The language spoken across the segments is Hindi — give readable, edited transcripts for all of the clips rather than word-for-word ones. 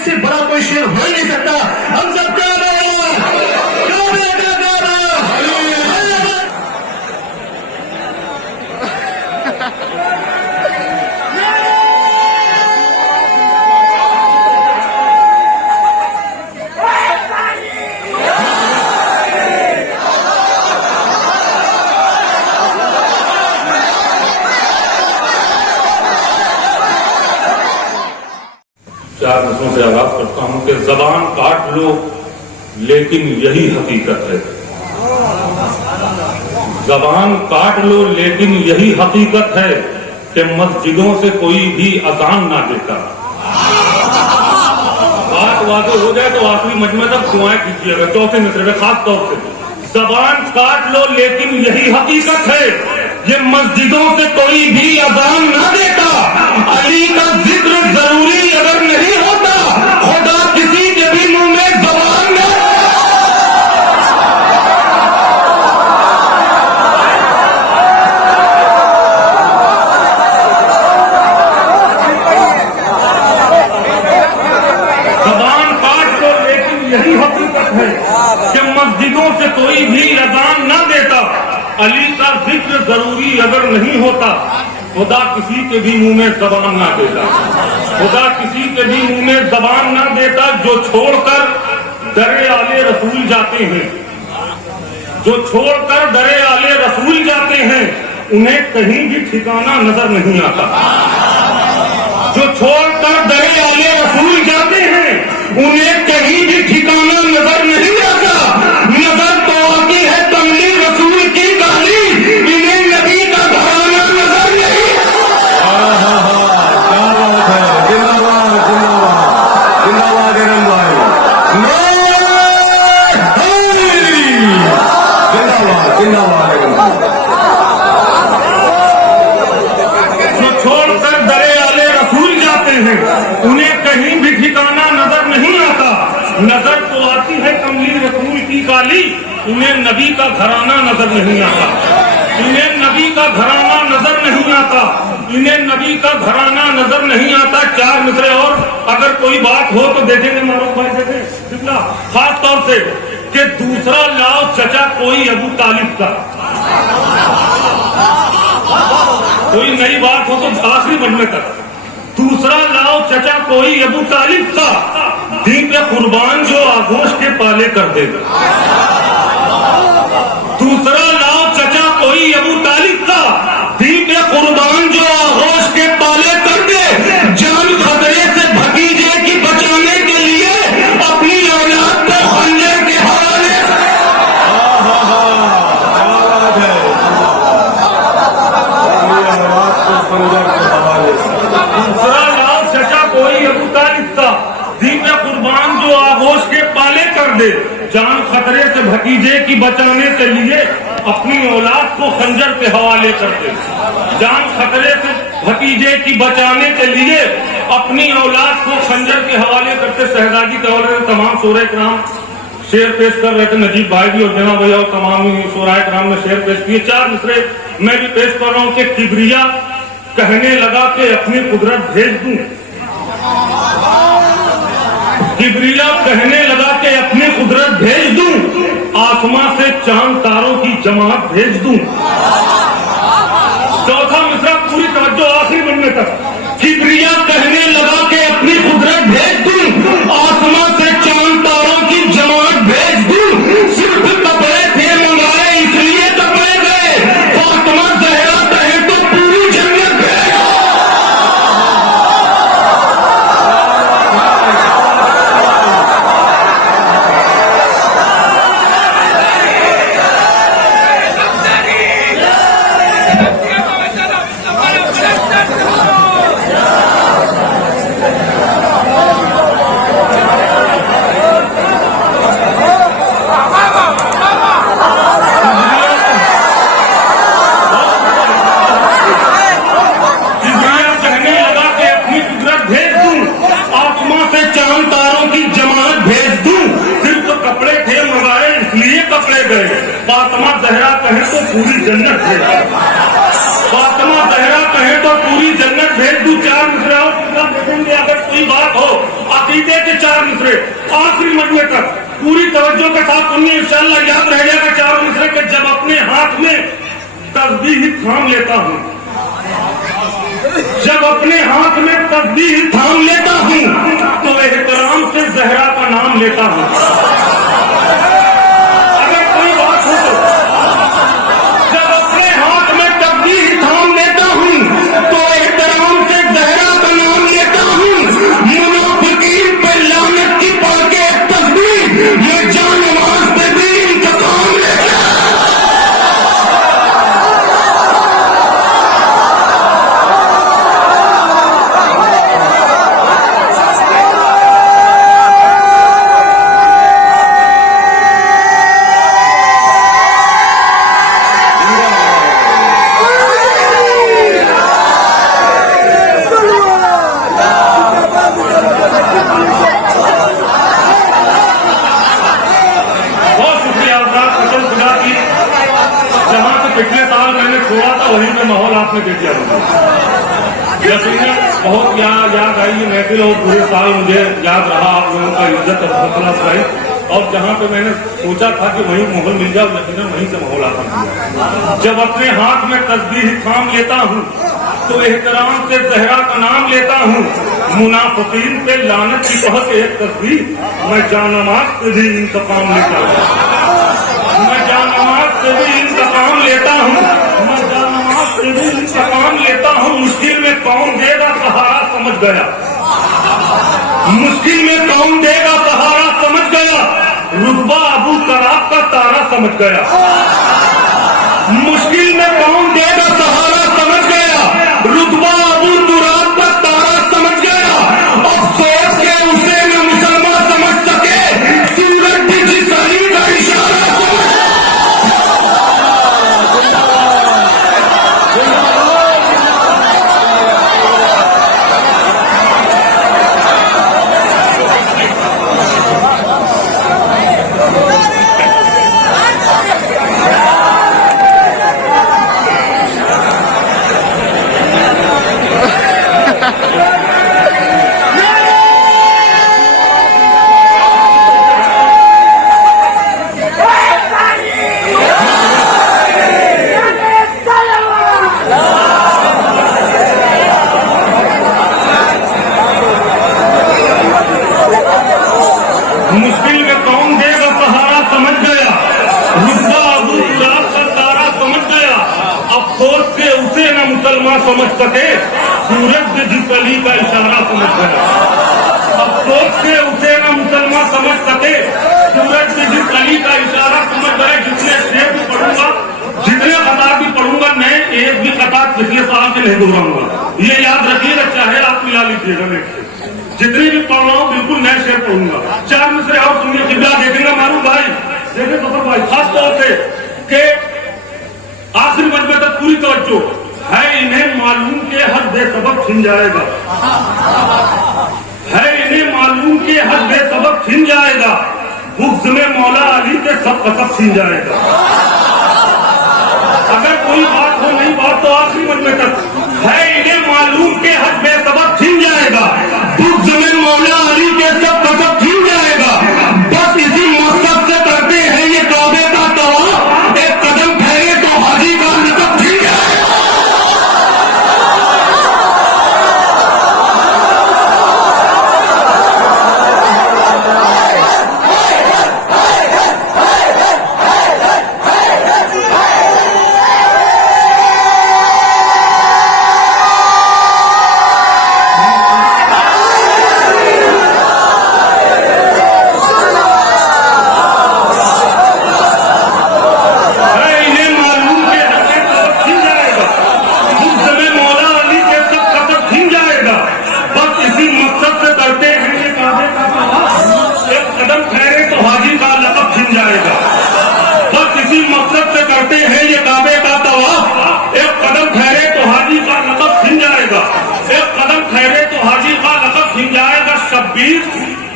इससे बड़ा कोई शेर हो ही नहीं सकता। हम सब क्या चार मिसरों से आगाज करता हूं कि जबान काट लो लेकिन यही हकीकत है। जबान काट लो लेकिन यही हकीकत है कि मस्जिदों से कोई भी अजान ना देता। बात वादे हो जाए तो आखिरी मजमे तक दुआएं कीजिएगा। चौथे मिसरे में खास तौर से जबान काट लो लेकिन यही हकीकत है, ये मस्जिदों से कोई भी अजान ना देता। अली का जिक्र जरूरी अगर नहीं होता, खुदा किसी के भी मुंह में जबान न। जबान काट लो लेकिन यही हकीकत है कि मस्जिदों से कोई भी अजान ना देता। अली का जिक्र जरूरी अगर नहीं होता, खुदा किसी के भी मुंह में जबान ना देता। खुदा किसी के भी मुंह में जबान ना देता। जो छोड़कर दरे आले रसूल जाते हैं, जो छोड़कर दरे आले रसूल जाते हैं, उन्हें कहीं भी ठिकाना नजर नहीं आता। जो छोड़कर दरे आले रसूल जाते हैं, उन्हें कहीं भी ठिकाना नजर नहीं आता। नजर तो आती है कमली रसूल की काली, इन्हें नबी का घराना नजर नहीं। जो छोड़कर दरे आले रसूल जाते हैं, उन्हें कहीं भी ठिकाना नजर नहीं आता। नजर तो आती है कमली रसूल की काली, इन्हें नबी का घराना नजर नहीं आता। इन्हें नबी का घराना नजर नहीं आता। इन्हें नबी का घराना नजर नहीं आता। चार मिसरे और अगर कोई बात हो तो देखेंगे मारूफ भाई देखें। खास तौर से कि दूसरा लाओ चचा कोई अबू तालिब का, कोई नई बात हो तो आखिरी मजमे तक। दूसरा लाओ चचा कोई अबू तालिब का, दीन पे कुर्बान जो आगोश के पाले कर देगा। दूसरा लाओ चचा कोई अबू तालिब का, दीन पे कुर्बान जो आगोश के पाले कर दे। जान खतरे से भतीजे की बचाने के लिए अपनी औलाद को खंजर के हवाले। दूसरा लाओ चचा कोई अबू तालिब का, दीन पे कुर्बान जो आगोश के पाले कर दे। जान खतरे से भतीजे की बचाने के लिए अपनी औलाद को खंजर के हवाले कर दे। जान खतरे से भतीजे की बचाने के लिए अपनी औलाद को खंजर के हवाले करते। शहजादी के हवाले तमाम सूरह कराम शेर पेश कर रहे थे। नजीब भाई भी और जना भैया और तमाम सूरह कराम में शेर पेश किए। चार मिसरे मैं भी पेश कर रहा हूँ कि किबरिया कहने लगा कि अपनी कुदरत भेज दूं। किबरिया कहने लगा कि अपनी कुदरत भेज दूं, आसमां से चांद तारों की जमात भेज दूं। चौथा मिसरा पूरी तवज्जो आखिरी महीने तक। किबरिया कहने लगा कि अपनी कुदरत भेज दूं, आसमां से चांद तारों की जमात भेज दूं। सिर्फ कपड़े थे मंगाए इसलिए कपड़े गए, फातिमा ज़हरा कहे तो पूरी जन्नत भेज। फातिमा ज़हरा कहे तो पूरी जन्नत भेज। फातिमा ज़हरा कहे तो पूरी जन्नत भेज दूं। चार मिसरा देखेंगे अगर कोई बात हो। अकीदे के 4 मिसरे आखिरी मजमे तक पूरी तवज्जो के साथ सुनिए, इंशाअल्लाह याद रह जाएगा 4 मिसरे के। जब अपने हाथ में तस्बीह थाम लेता हूँ, जब अपने हाथ में तस्बीह थाम लेता हूँ, तो एहतराम से जहरा का नाम लेता हूँ। अगर कोई बात हो तो जब अपने हाथ में तस्बीह थाम लेता हूँ, तो एहतराम से जहरा का नाम लेता हूँ। मुनाफिकीन पे लानत की पढ़ के तस्बीह मैं जान नमाज पे भी इंतकाम लेता हूँ। पिछले साल मैंने छोड़ा था वहीं पे माहौल आपने देख लिया। यकीनन बहुत याद आई ये महफिल और पूरे साल मुझे याद रहा आप लोगों का इज्जत और हौसला अफजाई। और जहाँ पे मैंने सोचा था कि वहीं माहौल मिल जाए, यकीनन वहीं से माहौल आता। जब अपने हाथ में तस्बीह थाम लेता हूँ, तो एहतराम से जहरा का नाम लेता हूँ। मुनाफिकीन पे लानत की पढ़ के एक तस्बीह मैं जानमाज पे भी इंतकाम लेता हूँ। मैं जानमाज से भी इंतकाम लेता हूँ। मैं जानमाज से भी इंतकाम लेता हूँ। मुश्किल में कौन देगा सहारा समझ गया, मुश्किल में कौन देगा सहारा समझ गया। रुतबा अबू तराब का तारा समझ गया। मुश्किल में कौन देगा सहारा समझ गया। रुतबा अबू तुराब का तारा समझ गया। अफसोस के उसे न मुसलमान समझ सके, सूरज भी जिस अली का इशारा समझ सके, सूरज से जिस अली का इशारा समझ गया। अफसोस से उसे न मुसलमान समझ सके, सूरज से जिस अली का इशारा समझ गए। जितने शेर भी पढ़ूंगा, जितने कतार भी पढ़ूंगा, मैं एक भी कतार पिछले साल से नहीं दोहराऊंगा। ये याद रखिएगा, चाहे आप मिला लीजिएगा। मैं जितनी भी पढ़ रहा हूँ बिल्कुल नए शेर पढ़ूंगा। 4 मिसरे और सुनिए, किबला देखेंगे मालूम भाई, देखे तो भाई खास तौर से के आखिरी मजमे तक पूरी तवज्जो है। इन्हें मालूम के हद बेसबब छिन जाएगा, है इन्हें मालूम के हद बेसबब छिन जाएगा। बुग़्ज़ में मौला अली के सब कसब छिन जाएगा। अगर कोई बात हो नहीं बात तो आखिरी मजमे तक है। इन्हें मालूम के हद बेसबब छिन जाएगा। बुग़्ज़ में मौला अली के सब कसब छिन जाएगा। बस इसी मकसद से करते हैं ये तौबे का तवाफ, एक कदम ठहरे तो हाजी का निकब छिन जाएगा।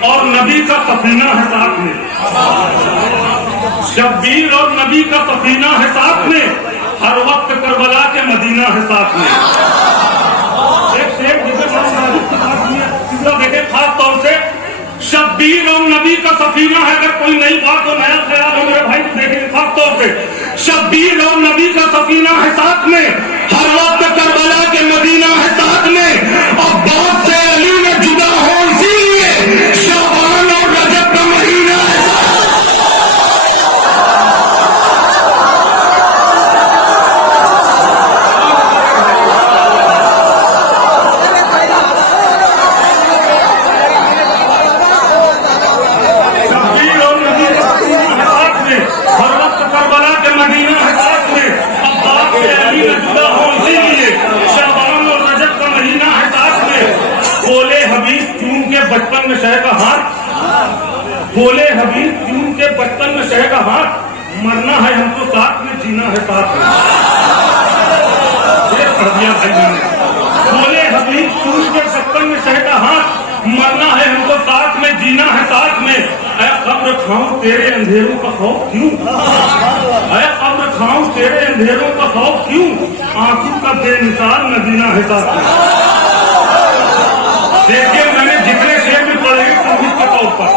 और नबी का सफीना है साथ में, शब्बीर और नबी का सफीना है साथ में, हर वक्त करबला के मदीना है साथ में। एक शेर जिसे देखे खास तौर से शब्बीर और नबी का सफीना है। अगर कोई नई बात हो, नया ख्याल हो मेरे भाई तो देखेंगे खास तौर पे। शब्बीर और नबी का सफीना है साथ में, हर वक्त करबला के मदीना है साथ में। अब्बास से अली में जुदा हो इसीलिए शाबान और रजब का महीना है। बचपन में शह का हाथ, बोले हबीब चूम के बचपन में शह का हाथ, मरना है हमको साथ में, जीना है साथ में। ये पढ़ दिया भाई मैंने। बोले हबीब चूम के बचपन में शह का हाथ, मरना है हमको साथ में, जीना है साथ में। ऐ कब्र खाऊं तेरे अंधेरों का खौफ क्यों, ऐ कब्र खाऊं तेरे अंधेरों का खौफ क्यों, आंसू का बेमिसाल नगीना है साथ में। देखिए मैंने जितने शेर भी पढ़े तमीज के तौर पर,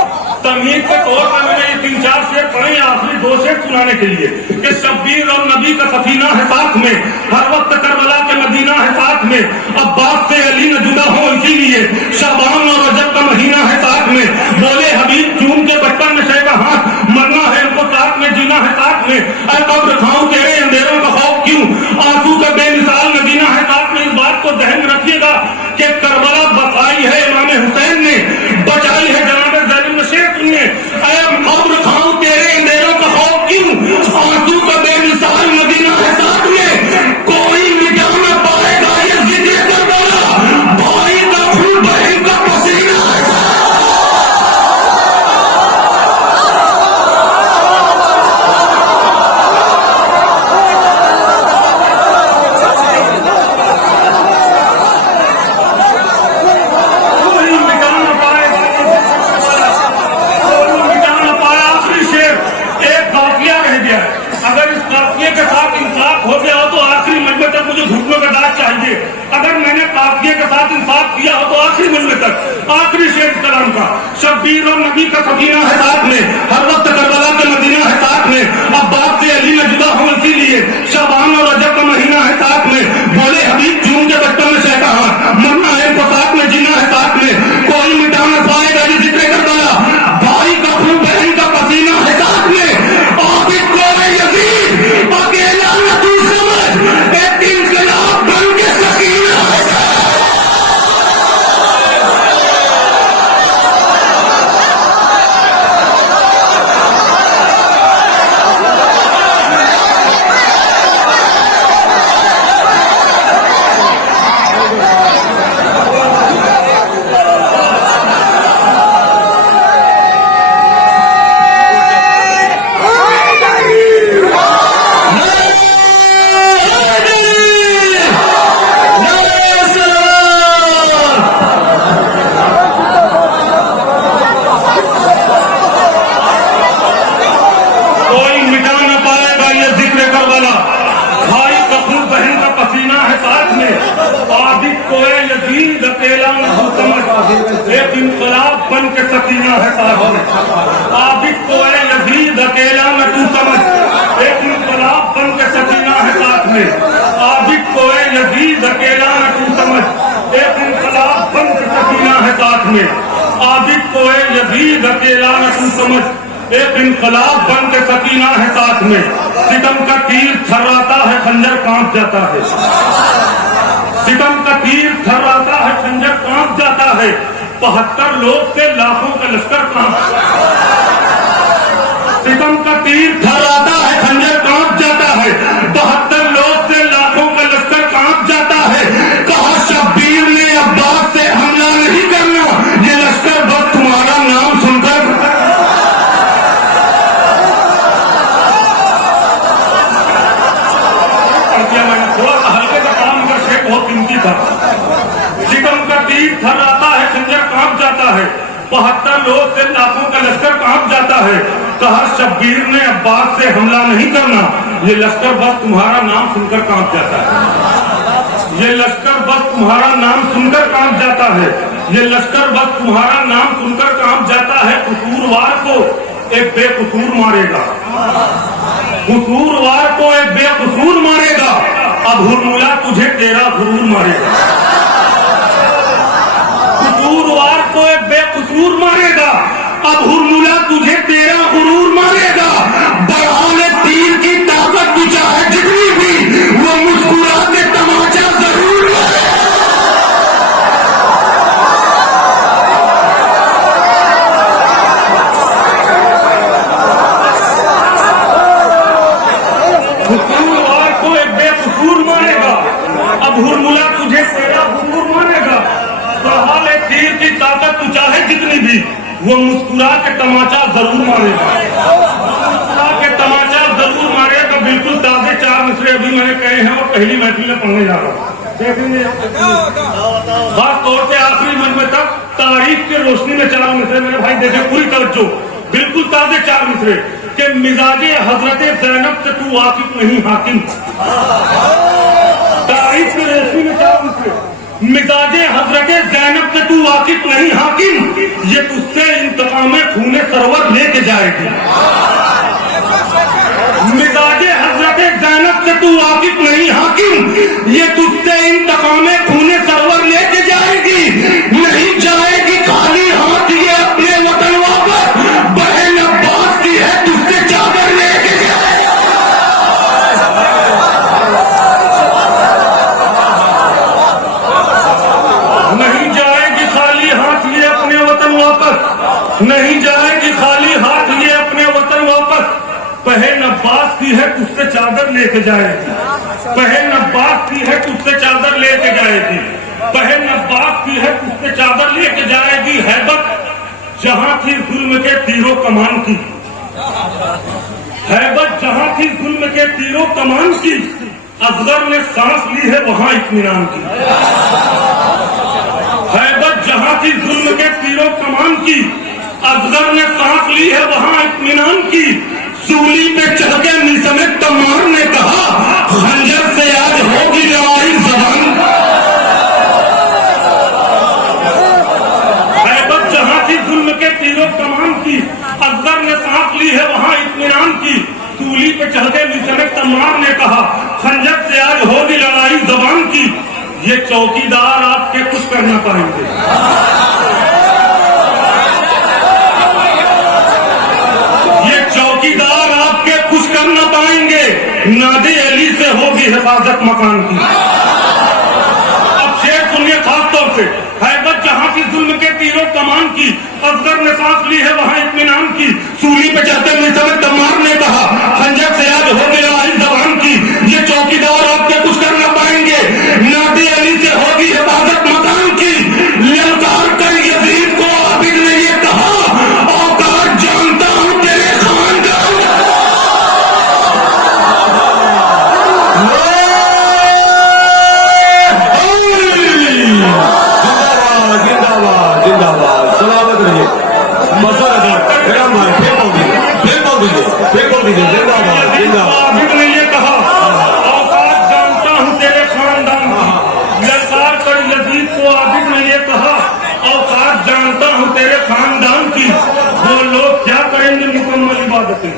तमीज के तौर पर मैंने ये 3-4 शेर पढ़े, आखिरी 2 शेर सुनाने के लिए कि शब्बीर और नबी का सफीना है साथ में, हर वक्त करबला के मदीना है साथ में। अब्बास से अली न जुदा हो इसीलिए शाबान और रजब का महीना है साथ में। बोले हबीब चूम के बचपन में शह का हाथ, मरना है हमको साथ में, जीना है साथ में। ऐ कब्र खाऊं तेरे अंधेरों का खौफ क्यों, आंसू का बेमिसाल नगीना है साथ में। इस बात को ध्यान में रखिएगा कि करबला बसाई है इमाम हुसैन ने, बचाई है जनाब ज़ैनुल शेख ने। ऐ कब्र खाऊं तेरे अंधेरों का खौफ क्यों, आंसू का बेमिसाल मदीना है साथ में। कोई मिटा न पाएगा ये जिक्र करबला, भाई का खून बहन का पसीना है। अगर मैंने काफिये के साथ इंसाफ किया हो तो आखिरी मंजिल तक, आखिरी शेर कलाम का। शब्बीर और नबी का सफीना है साथ में, हर वक्त करबला के मदीना है साथ में। अब्बास से अली में जुदा हो इसीलिए शाबान और रजब का महीना है साथ में। बोले हबीब चूम के बचपन में शह का हाथ, मरना है इनको साथ में, जीना है साथ में। कोई मिटा न पाएगा ये जिक्र करबला, भाई का खून बहन का पसीना है साथ में। आबिद को यजीद अकेला न तू समझ, एक इनकलाब बन के सकीना है। एक इनकलाब बन के सकीना है साथ में। आबिद को है यजीद अकेला में तू समझ, एक इनकलाब बन के सकीना है साथ में। आबिद को है यजीद अकेला में तू समझ, एक इनकलाब बन के सकीना है साथ में। आबिद को है यजीद अकेला में तू समझ, एक इनकलाब बन के सकीना है साथ में। सितम का तीर थर्राता है, खंजर कांप जाता है। सितम का तीर थर्राता है, खंजर कांप जाता है। 75 लोग से लाखों का लश्कर कांप, सितम का तीर थर्राता है, खंजर कांप जाता है। 72 लोग से लाखों का लश्कर कांप जाता है। कहा शब्बीर ने अब्बास से हमला नहीं करना, ये लश्कर बस तुम्हारा नाम सुनकर। मैंने थोड़ा सा हल्के का काम, मगर शेख बहुत कीमती था। सितम का तीर थर्राता है, खंजर कांप जाता है। 72 लोग से लाखों का लश्कर कांप जाता है। कहा शब्बीर ने अब्बास से हमला नहीं करना, ये लश्कर बस तुम्हारा नाम सुनकर कांप जाता है। ये लश्कर बस तुम्हारा नाम सुनकर कांप जाता है। ये लश्कर बस तुम्हारा नाम सुनकर काम जाता है। कसूरवार को एक बेकसूर मारेगा, कसूरवार को एक बेकसूर मारेगा, अब हुरमुला तुझे तेरा गुरूर मारेगा। कसूरवार को एक बेकसूर मारेगा, अब हुरमुला तुझे तेरा गुरूर मारेगा। बढ़ाने तीर की ताकत तू चाहे जितनी भी, वो मुस्कुरा के तमाचा जरूर मारेगा। कसूरवार को एक बेकसूर मारेगा, अब हुरमुला तुझे तेरा गुरूर मारेगा। बढ़ाने तीर की ताकत तू चाहे जितनी भी, वो मुस्कुरा के तमाचा जरूर मारेगा। मुस्कुरा के तमाचा जरूर मारेगा। बिल्कुल ताजे 4 मिसरे अभी मैंने कहे हैं और पहली महफिल में पढ़ने जा रहा हूँ। देखेंगे खास तौर से आखिरी मजमे तक तारीख के रोशनी में 4 मिसरे मेरे भाई देखे, पूरी तवज्जो। बिल्कुल ताजे 4 मिसरे के मिजाजे हजरत ज़ैनब से तू वाकिफ नहीं हाकिम। तारीख के रोशनी में 4 मिसरे, मिजाजे हजरत ज़ैनब से तू वाकिफ नहीं हाकिम, ये तुझसे इंतकामे खूने सरवर लेके जाएगी। मिजाजे हजरत ज़ैनब से तू वाकिफ नहीं हाकिम, ये तुझसे इंतकामे खूने सरवर लेके जाएगी। नहीं जाएगी खाली हाथ ये अपने वतन वापस, बहन अब्बास की है तुझसे चादर लेके जाएगी। नहीं जाएगी खाली हाथ ये अपने वतन वापस, नहीं जाएगी खाली हाथ ये अपने वतन वापस। बहन अब्बास की है तुझसे चादर लेके जाएगी। बहन अब्बास की है तुझसे चादर लेके जाएगी। बहन अब्बास की है तुझसे चादर लेके जाएगी। हैबत जहां थी जुल्म के तीरों कमान की, हैबत जहां थी जुल्म के तीरों कमान की, असगर ने सांस ली है वहां इत्मीनान की। हैबत जहां थी जुल्म के तीरों कमान की, असगर ने सांस ली है वहां इत्मीनान की। सूली पे चढ़ के निसमित तमार ने कहा, खंजर से आज होगी लड़ाई जबान। हैबत जहां थी जुल्म के तीरों कमान की, असगर ने सांस ली है वहां इत्मीनान की। सूली पे चढ़ के निसमित तमार ने कहा, खंजर से आज होगी लड़ाई जबान की। ये चौकीदार आपके कुछ कर ना पाएंगे। ये चौकीदार आपके कुछ कर ना पाएंगे। नादे अली से होगी हिफाजत मकान की। अब शेर सुनिए खास तौर से, हैबत जहां की जुल्म के तीरों कमान की, असगर ने सांस ली है वहां इत्मीनान की। सूली पे चढ़ते निसमित तमार ने कहा, खंजर से आज होगी लड़ाई जबान की। ये चौकीदार आपके कुछ कर ना पाएंगे। नादे अली से होगी हिफाजत मकान की। ललकार कर यजीद को आबिद ने ये कहा, औकात जानता हूं तेरे खानदान। जिंदाबाद जिंदाबाद, सलामत रहिए। मसला फेंको दीजिए, जिंदाबाद जिंदाबाद। आबिद ने ये कहा, औकात जानता हूं तेरे खानदान की। ललकार कर यजीद को आबिद ने ये कहा, औकात जानता हूं तेरे खानदान की। वो लोग क्या करेंगे मुकम्मल इबादतें,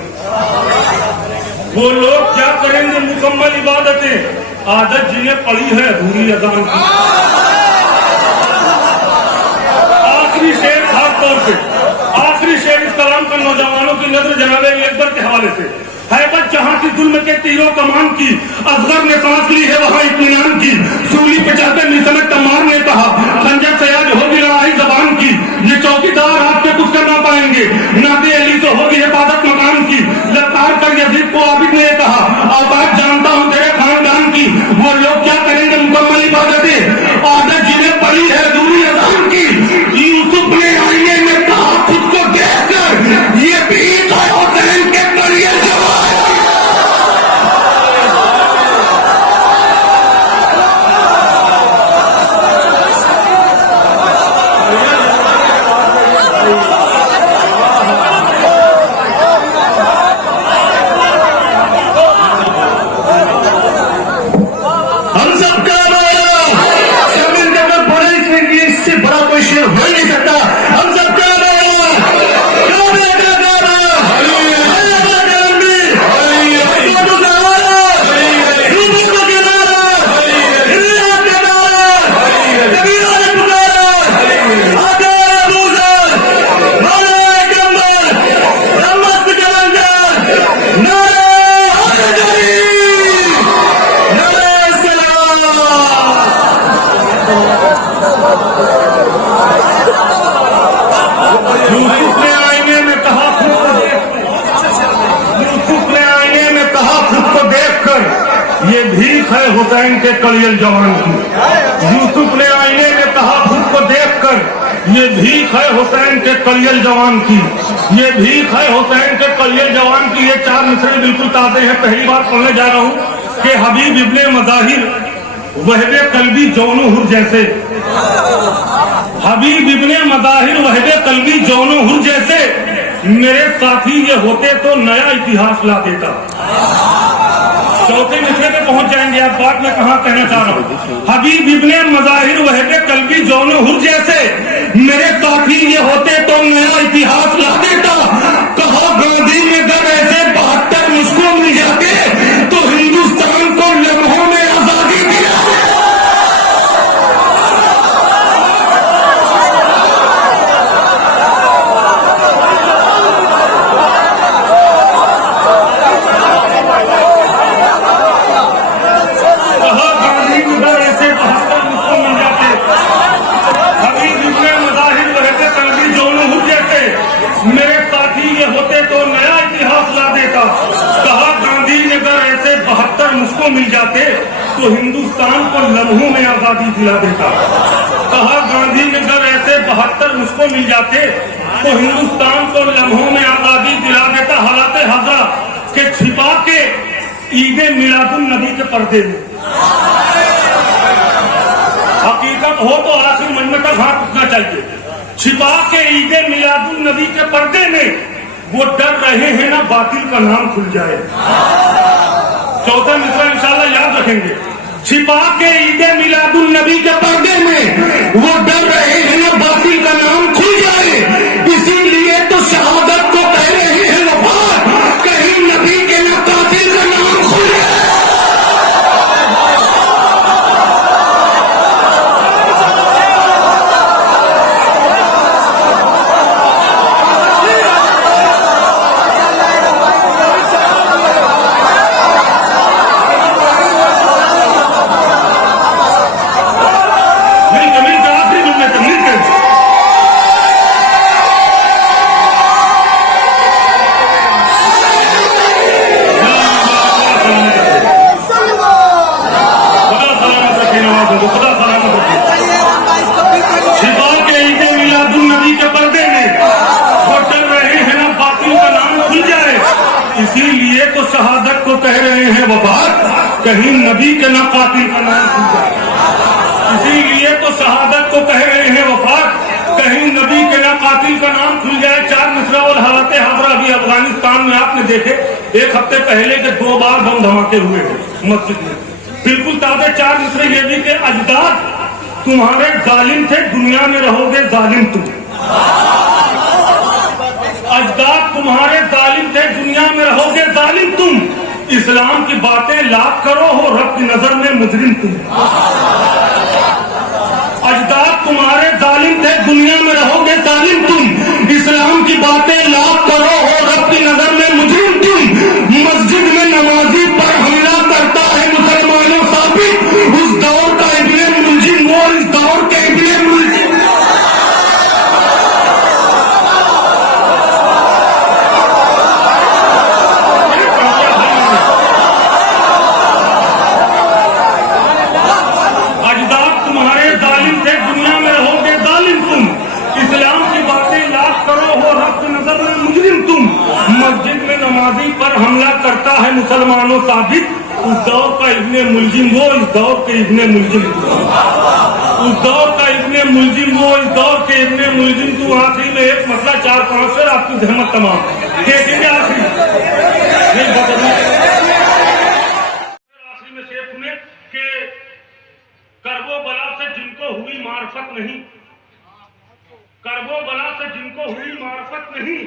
वो लोग क्या करेंगे मुकम्मल इबादतें। आदत जिन्हें पड़ी है अधूरी अजान की। आखिरी शेर खास तौर से, आखिरी शेर इस कलाम का नौजवानों की नजर जनाब अकबर के हवाले से। हैबत जहां की जुल्म के तीरों कमान की, असगर ने सांस ली है वहां इत्मीनान की। सूली पे चढ़ते निसमित तमार ने कहा, खंजर से आज होगी लड़ाई जबान की। ये चौकीदार आपके कुछ कर ना पाएंगे। नादे अली से होगी हिफाजत मकान की। ललकार कर यजीद को आबिद ने कहा, औकात जानता हूं तेरे खानदान की। वो लोग क्या करेंगे मुकम्मल इबादतें। आदत जिन्हें पड़ी है दूरी अजान की। यूसुफ ने आईने में कहा खुद को देखकर, ये भी हुसैन के करिए जवान। हुसैन के कलियल जवान की। यूसुफ ने आईने में कहा खुद को देखकर, ये भीख है हुसैन के कलियल जवान की, ये भीख है हुसैन के कलियल जवान की। ये चार मिसरे बिल्कुल ताज़े हैं, पहली बार पढ़ने जा रहा हूँ कि हबीब इब्ने मज़ाहिर वहबे कल्बी जौनो हुर जैसे, हबीब इब्ने मज़ाहिर वहबे कल्बी जौनो हुर जैसे, मेरे साथी ये होते तो नया इतिहास ला देता। चौथे मिसरे पे पहुंच जाएंगे आप, बात में कहा कहना चाह रहा हूँ। हबीब इब्ने मज़ाहिर वहबे कल्बी जौनो हुर जैसे, मेरे साथी ये होते तो नया इतिहास ला देता। कहा गांधी ने अगर ऐसे 72 मुझको मिल जाते तो हिंदुस्तान को लम्हों में आजादी दिया। मेरे साथी ये होते तो नया इतिहास ला देता। कहा गांधी ने अगर ऐसे 72 मुझको मिल जाते तो हिंदुस्तान को लम्हों में आजादी दिला देता। कहा गांधी ने अगर ऐसे 72 मुझको मिल जाते तो हिंदुस्तान को लम्हों में आजादी दिला देता। हालात हजरा के छिपा के ईद मिलादुन नबी के पर्दे में, हकीकत हो तो आखिर मन में तक हाथ उठना चाहिए। छिपा के ईद मिलादुन नबी के पर्दे में वो डर रहे हैं ना बातिल का नाम खुल जाए। चौथा मिसरा इंशाल्लाह याद रखेंगे। छिपा के ईद मिलादुन नबी के पर्दे में वो डर रहे हैं ना बातिल का नाम खुल जाए। इसीलिए तो शहादत को कह रहे हैं वफात, कहीं नबी के ना बातिल का नाम खुल जाए। इसीलिए तो शहादत को कह रहे हैं वफात, कहीं नबी के ना कातिल का नाम खुल जाए। इसीलिए तो शहादत को कह रहे हैं वफात, कहीं नबी के ना कातिल का नाम खुल जाए। चार मिसरा और हालत हाजरा अभी अफगानिस्तान में आपने देखे, एक हफ्ते पहले के 2 बार बम धमाके हुए हैं मस्जिद में, बिल्कुल ताज़े चार मिसरे ये भी के अजदाद तुम्हारे जालिम थे, दुनिया में रहोगे जालिम तुम। अजदाद तुम्हारे जालिम थे, दुनिया में रहोगे जालिम तुम। इस्लाम की बातें लाख करो, हो रब की नजर में मुजरिम तुम। अजदाद तुम्हारे जालिम थे, दुनिया में रहोगे जालिम तुम। इस्लाम की बातें लाख करो, हो रब की नजर में मुजरिम तुम। मस्जिद में नमाजी पर हमला करता है मुसलमानों साबित, उस दौर का इब्ने मुलजिम वो इस दौर के इब्ने मुलजिम। मस्जिद में नमाजी पर हमला करता है मुसलमानों साबित, उस दौर का इब्ने मुलजिम वो इस दौर के इब्ने मुलजिम। उस दौर का इब्ने मुलजिम वो इस दौर के इब्ने मुलजिम। तू आखिरी में एक मसला 4-5 से आपकी जहमत तमाम देखेंगे। आखिरी में शेख सुने कि करबो बला से जिनको हुई मार्फत नहीं, करबो बला से जिनको हुई मार्फत नहीं,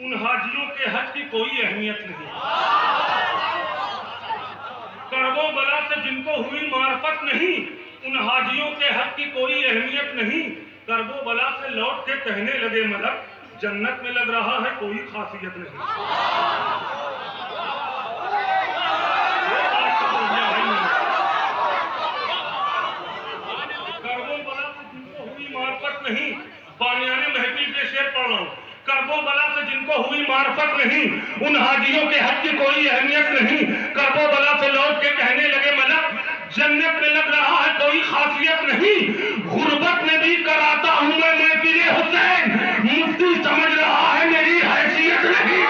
उन हाजियों के हज की कोई अहमियत नहीं। करबो बला से जिनको हुई मार्फत नहीं, उन हाजियों के हज की कोई अहमियत नहीं। करबो बला से लौट के कहने लगे मलक, जन्नत में लग रहा है कोई खासियत नहीं। करबो बला से जिनको हुई मार्फत नहीं, बानियाने महफिल के शेर पढ़ रहा हूं। करबो बला से जिनको हुई मार्फत नहीं, उन हाजियों के हज की कोई अहमियत नहीं। करबो बला से लौट के कहने लगे मलक, जन्नत में लग रहा है कोई खासियत नहीं, गुर्बत में भी कराता हूं मैं महफिल हुसैन, मुफ्ती समझ रहा है मेरी हैसियत नहीं।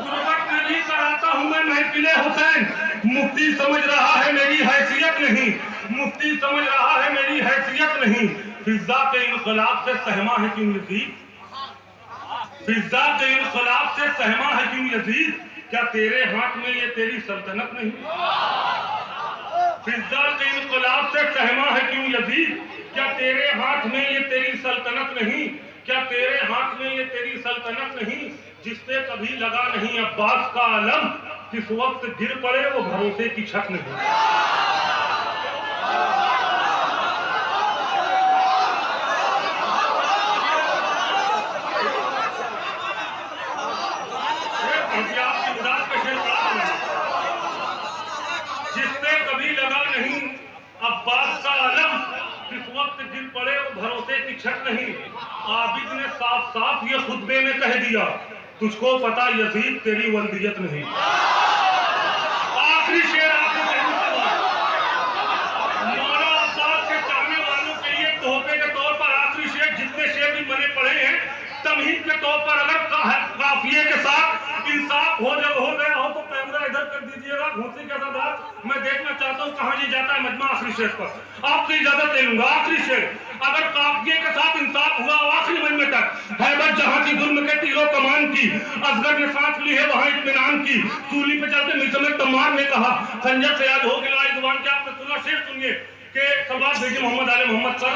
गुर्बत में भी कराता हूं मैं महफिल हुसैन, मुफ्ती समझ रहा है मेरी हैसियत नहीं, मुफ्ती समझ रहा है मेरी हैसियत नहीं। फिजा के इनकलाब से सहमा है क्यों यजीद, फिजा के इनकलाब से सहमा है क्यों यजीद, क्या तेरे हाथ में ये तेरी सल्तनत नहीं। फिजा के इनकलाब से सहमा है क्यों यजीद, क्या तेरे हाथ में ये तेरी सल्तनत नहीं, क्या तेरे हाथ में ये तेरी सल्तनत नहीं। जिससे कभी लगा नहीं अब्बास का आलम, किस वक्त गिर पड़े वो भरोसे की छत नहीं। जिसने कभी लगा नहीं अब्बास का आलम, किस वक्त गिर पड़े वो भरोसे की छत नहीं। आबिद ने साफ साफ ये खुतबे में कह दिया, तुझको पता यजीद तेरी वल्दियत नहीं। आखिरी शेर आपको मौला अब्बास के चाहने वालों के लिए तोहफे के तौर पर आखिरी शेर, जितने शेर भी मैंने पढ़े हैं तमहीद के तौर पर अगर काफिये के साथ इंसाफ हो गया हो तो कैमरा इधर कर दीजिएगा। घूसी के साथ मैं देखना चाहता हूँ कहाँ ये जाता है मजमा आखिरी शेर पर। आपसे इजाजत ले लूंगा। आखिरी शेर, अगर काफिये के साथ इंसाफ हुआ आखिरी मजमे तक, हैबत जहाँ की जुल्म के तीरों कमान की, असगर ने सांस ली है वहाँ इत्मीनान की, सूली पे चलते मिसमें तमार ने कहा खंजर से याद हो गिला जुबान के। आपने सुना शेर, सुनिए कि सलवार भेजिए मोहम्मद आले मोहम्मद पर।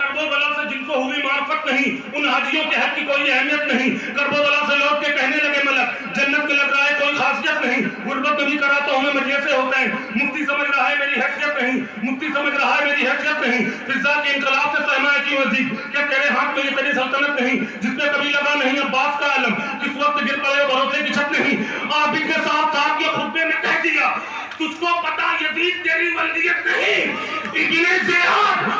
करबोबला से जिनको हुई मार्फत नहीं, उन हाजियों के हक की कोई अहमियत नहीं। करबोबला से लौट के कहने लगे मलक, जन्नत में लग रहा है कोई खासियत नहीं, गुर्बत में भी कराता हूं मैं मजलिस से होता है, मुफ्ती समझ रहा है मेरी हैसियत नहीं, मुफ्ती समझ रहा है मेरी हैसियत नहीं। फिजा के इनकलाब से सहमा है क्यों यजीद, क्या तेरे हाथ में ये तेरी सल्तनत नहीं। जिसमें कभी लगा नहीं अब्बास का आलम, किस वक्त गिर पड़े भरोसे की छत नहीं। आबिद ने साफ साफ ये खुतबे में कह दिया, तुझको पता यजीद तेरी वल्दियत नहीं। Ibn Ziyad